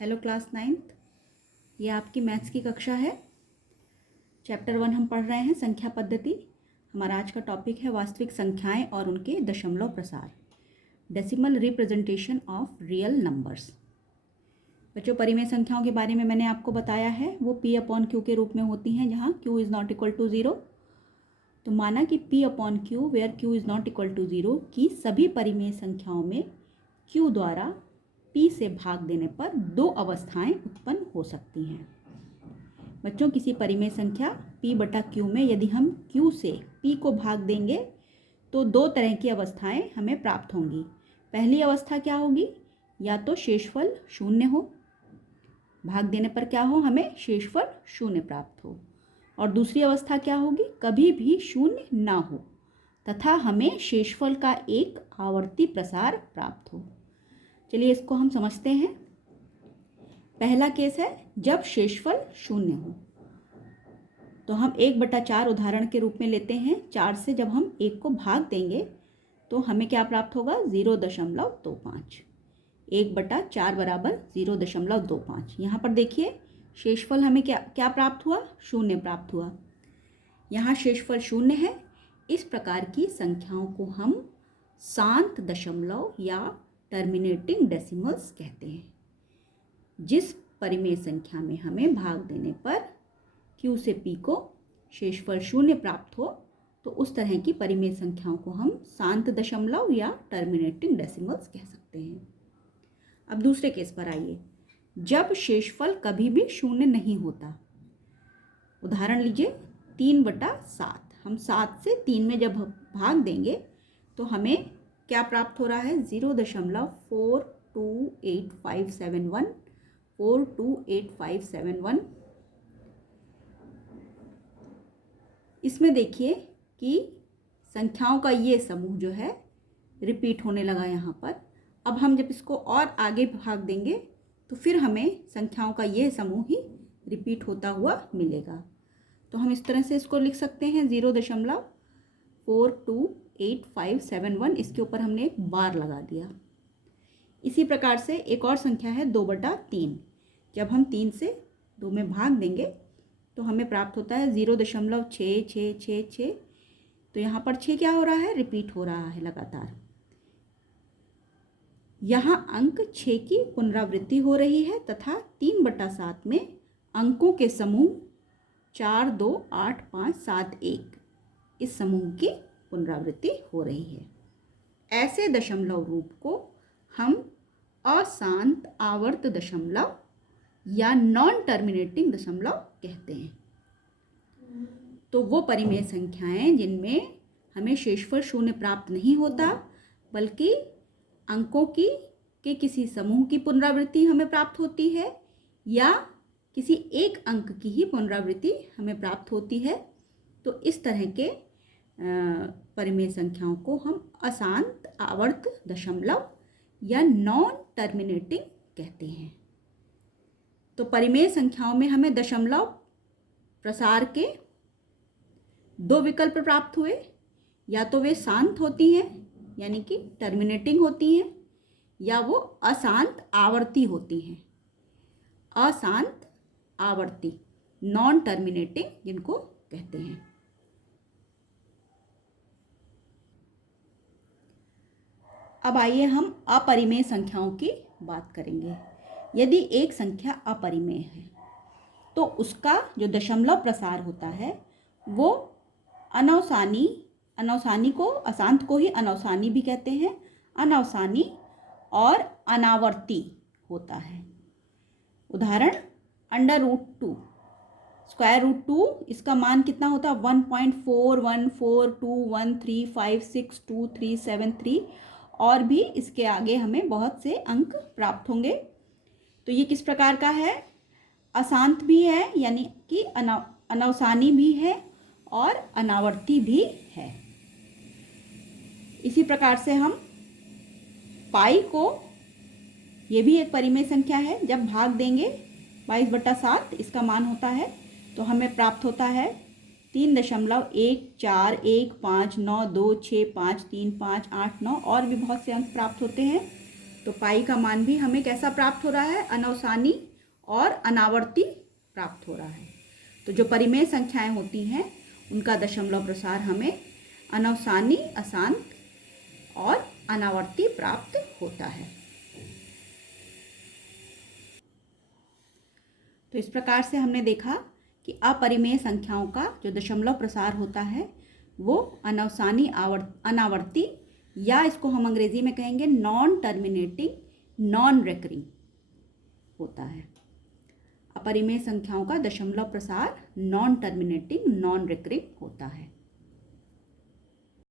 Hello class 9th, ये आपकी maths की कक्षा है। चैप्टर 1 हम पढ़ रहे हैं संख्या पद्धति। हमारा आज का टॉपिक है वास्तविक संख्याएं और उनके दशमलव प्रसार, decimal representation of real numbers. बच्चों, परिमेय संख्याओं के बारे में मैंने आपको बताया है, वो P/Q के रूप में होती हैं जहाँ Q is not equal to 0। तो माना कि P/Q where Q is not equal to 0 की सभी परिमेय संख्याओं में Q द्वारा P से भाग देने पर दो अवस्थाएं उत्पन्न हो सकती हैं। बच्चों, किसी परिमेय संख्या P/Q में यदि हम Q से P को भाग देंगे तो दो तरह की अवस्थाएं हमें प्राप्त होंगी। पहली अवस्था क्या होगी? या तो शेषफल शून्य हो, भाग देने पर क्या हो, हमें शेषफल शून्य प्राप्त हो। और दूसरी अवस्था क्या होगी? कभी भी शून्य ना हो तथा हमें शेषफल का एक आवर्ती प्रसार प्राप्त हो। चलिए इसको हम समझते हैं। पहला केस है जब शेषफल शून्य हो, तो हम 1/4 उदाहरण के रूप में लेते हैं। 4 से जब हम 1 को भाग देंगे तो हमें क्या प्राप्त होगा? 0.25। 1/4 बराबर 0.25। यहाँ पर देखिए शेषफल हमें क्या प्राप्त हुआ? शून्य प्राप्त हुआ। यहाँ शेषफल शून्य है। इस प्रकार की संख्याओं को हम शांत दशमलव या टर्मिनेटिंग डेसिमल्स कहते हैं। जिस परिमेय संख्या में हमें भाग देने पर Q से P को शेषफल शून्य प्राप्त हो, तो उस तरह की परिमेय संख्याओं को हम शांत दशमलव या टर्मिनेटिंग डेसिमल्स कह सकते हैं। अब दूसरे केस पर आइए, जब शेषफल कभी भी शून्य नहीं होता। उदाहरण लीजिए 3/7। हम 7 से 3 में जब भाग देंगे तो हमें क्या प्राप्त हो रहा है? 0.428571। 42851। इसमें देखिए कि संख्याओं का ये समूह जो है रिपीट होने लगा यहाँ पर। अब हम जब इसको और आगे भाग देंगे तो फिर हमें संख्याओं का ये समूह ही रिपीट होता हुआ मिलेगा। तो हम इस तरह से इसको लिख सकते हैं 0.428571। इसके ऊपर हमने एक बार लगा दिया। इसी प्रकार से एक और संख्या है 2/3। जब हम 3 से 2 में भाग देंगे तो हमें प्राप्त होता है 0.6666। तो यहाँ पर 6 क्या हो रहा है? रिपीट हो रहा है लगातार। यहाँ अंक 6 की पुनरावृत्ति हो रही है तथा 3/7 में अंकों के समूह 4 2 8 5 7 1 इस समूह की पुनरावृत्ति हो रही है। ऐसे दशमलव रूप को हम अशांत आवर्त दशमलव या नॉन टर्मिनेटिंग दशमलव कहते हैं। तो वो परिमेय संख्याएं जिनमें हमें शेषफल शून्य प्राप्त नहीं होता, बल्कि अंकों के किसी समूह की पुनरावृत्ति हमें प्राप्त होती है या किसी एक अंक की ही पुनरावृत्ति हमें प्राप्त होती है, तो इस तरह के परिमेय संख्याओं को हम अशांत आवर्त दशमलव या नॉन टर्मिनेटिंग कहते हैं। तो परिमेय संख्याओं में हमें दशमलव प्रसार के दो विकल्प प्राप्त हुए। या तो वे शांत होती हैं यानी कि टर्मिनेटिंग होती हैं, या वो अशांत आवर्ती होती हैं। अशांत आवर्ती, नॉन टर्मिनेटिंग जिनको कहते हैं। अब आइए हम अपरिमेय संख्याओं की बात करेंगे। यदि एक संख्या अपरिमेय है तो उसका जो दशमलव प्रसार होता है वो अनवसानी को, अशांत को ही अनवसानी भी कहते हैं, अनवसानी और अनावर्ती होता है। उदाहरण √2, √2 इसका मान कितना होता है? 1.414213562373 और भी इसके आगे हमें बहुत से अंक प्राप्त होंगे। तो ये किस प्रकार का है? अशांत भी है यानी कि अनवसानी भी है और अनावर्ती भी है। इसी प्रकार से हम पाई को, ये भी एक परिमेय संख्या है, जब भाग देंगे 22/7 इसका मान होता है तो हमें प्राप्त होता है 3.14159265358 9 और भी बहुत से अंक प्राप्त होते हैं। तो पाई का मान भी हमें कैसा प्राप्त हो रहा है, अनवसानी और अनावर्ती प्राप्त हो रहा है। तो जो परिमेय संख्याएं होती हैं उनका दशमलव प्रसार हमें अनवसानी, अशांत और अनावर्ती प्राप्त होता है। तो इस प्रकार से हमने देखा कि अपरिमेय संख्याओं का जो दशमलव प्रसार होता है वो अनवसानी, अनावर्ती, या इसको हम अंग्रेजी में कहेंगे नॉन टर्मिनेटिंग, नॉन रेकरिंग होता है। अपरिमेय संख्याओं का दशमलव प्रसार नॉन टर्मिनेटिंग, नॉन रेकरिंग होता है।